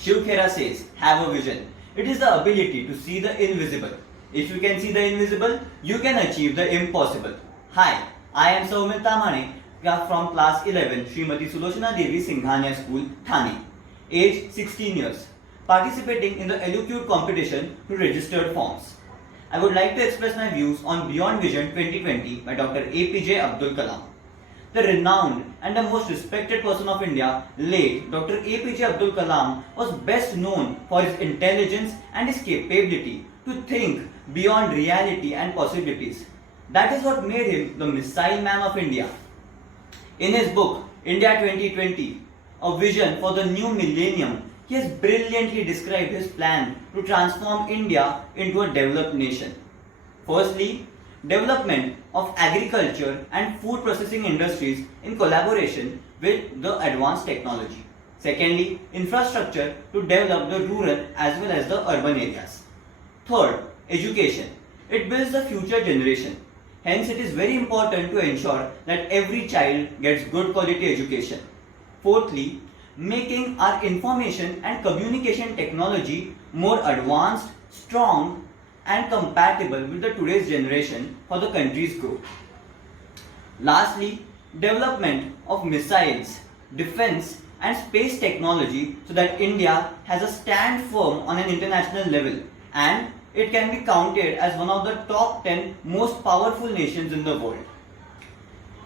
Shiv Khera says, have a vision. It is the ability to see the invisible. If you can see the invisible, you can achieve the impossible. Hi, I am Soumil Tamhane from class 11, Srimati Sulochana Devi Singhania School, Thane. Age 16 years. Participating in the Eloquent competition through registered forms. I would like to express my views on Beyond Vision 2020 by Dr. APJ Abdul Kalam. The renowned and the most respected person of India, late Dr. APJ Abdul Kalam, was best known for his intelligence and his capability to think beyond reality and possibilities. That is what made him the Missile Man of India. In his book, India 2020, A Vision for the New Millennium, he has brilliantly described his plan to transform India into a developed nation. Firstly, development of agriculture and food processing industries in collaboration with the advanced technology. Secondly, infrastructure to develop the rural as well as the urban areas. Third, education. It builds the future generation. Hence, it is very important to ensure that every child gets good quality education. Fourthly, making our information and communication technology more advanced, strong, and compatible with the today's generation for the country's growth. Lastly, development of missiles, defense, and space technology so that India has a stand firm on an international level and it can be counted as one of the top 10 most powerful nations in the world.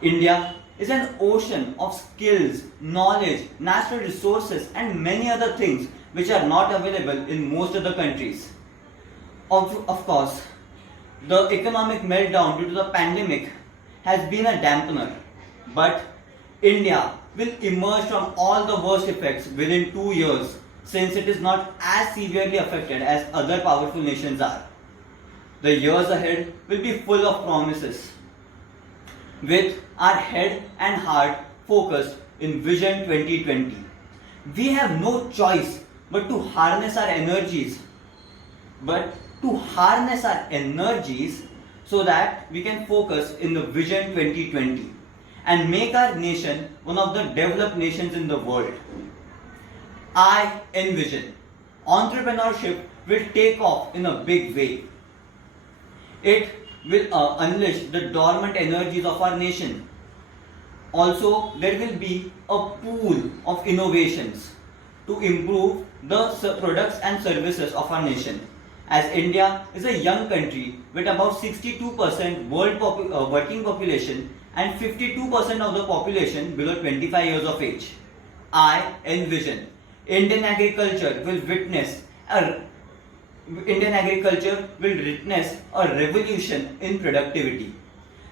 India is an ocean of skills, knowledge, natural resources, and many other things which are not available in most of the countries. Of course, the economic meltdown due to the pandemic has been a dampener, but India will emerge from all the worst effects within 2 years since it is not as severely affected as other powerful nations are. The years ahead will be full of promises, with our head and heart focused in Vision 2020. We have no choice but to harness our energies, so that we can focus in the Vision 2020 and make our nation one of the developed nations in the world. I envision entrepreneurship will take off in a big way. It will unleash the dormant energies of our nation. Also, there will be a pool of innovations to improve the products and services of our nation. As India is a young country with about 62% working population and 52% of the population below 25 years of age, I envision Indian agriculture will witness a revolution in productivity.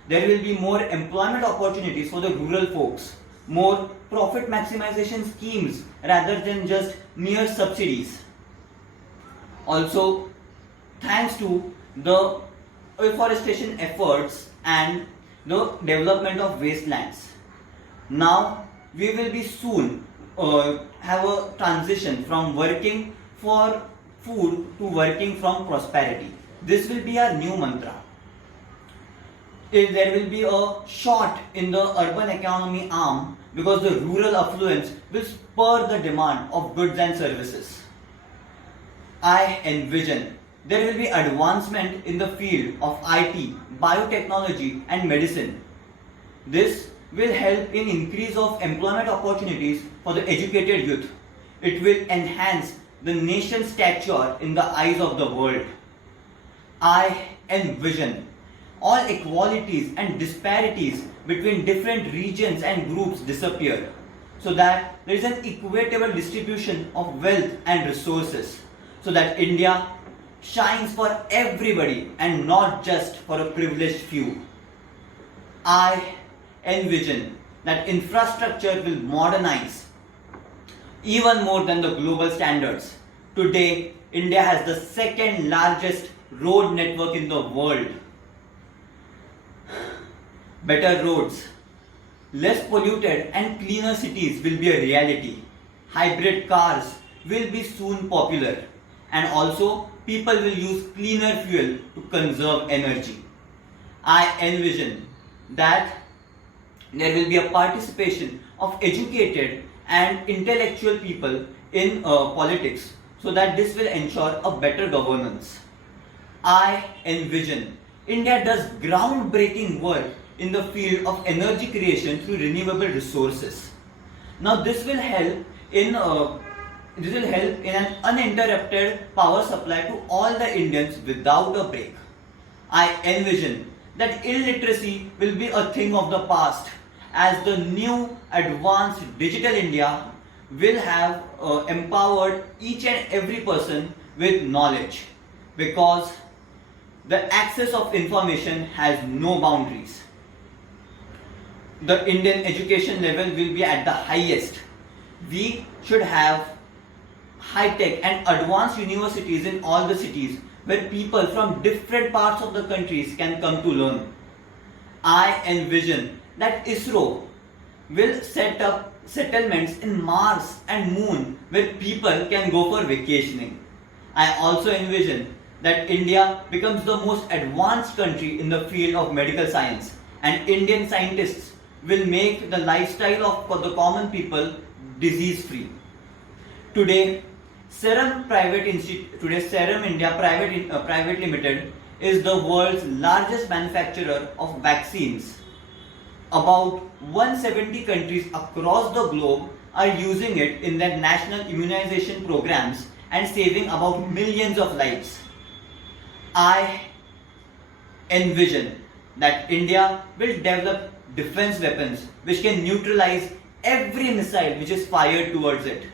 There will be more employment opportunities for the rural folks, more profit maximization schemes rather than just mere subsidies. Also, thanks to the afforestation efforts and the development of wastelands, now we will be soon have a transition from working for food to working from prosperity. This will be our new mantra. There will be a shot in the urban economy arm because the rural affluence will spur the demand of goods and services. I envision there will be advancement in the field of IT, biotechnology, and medicine. This will help in increase of employment opportunities for the educated youth. It will enhance the nation's stature in the eyes of the world. I envision all inequalities and disparities between different regions and groups disappear so that there is an equitable distribution of wealth and resources so that India shines for everybody and not just for a privileged few. I envision that infrastructure will modernize even more than the global standards. Today, India has the second largest road network in the world. Better roads, less polluted and cleaner cities will be a reality. Hybrid cars will be soon popular, and also people will use cleaner fuel to conserve energy. I envision that there will be a participation of educated and intellectual people in politics so that this will ensure a better governance. I envision India does groundbreaking work in the field of energy creation through renewable resources. Now this will help in an uninterrupted power supply to all the Indians without a break. I envision that illiteracy will be a thing of the past as the new advanced digital India will have empowered each and every person with knowledge, because the access of information has no boundaries. The Indian education level will be at the highest. We should have high-tech and advanced universities in all the cities where people from different parts of the countries can come to learn. I envision that ISRO will set up settlements in Mars and Moon where people can go for vacationing. I also envision that India becomes the most advanced country in the field of medical science, and Indian scientists will make the lifestyle of the common people disease free. Today, Serum India Private Limited is the world's largest manufacturer of vaccines. About 170 countries across the globe are using it in their national immunization programs and saving about millions of lives. I envision that India will develop defense weapons which can neutralize every missile which is fired towards it.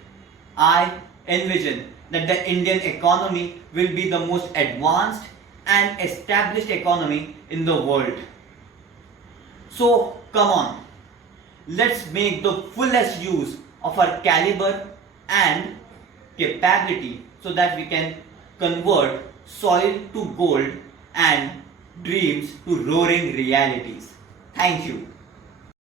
I envision that the Indian economy will be the most advanced and established economy in the world. So come on, let's make the fullest use of our caliber and capability so that we can convert soil to gold and dreams to roaring realities. Thank you.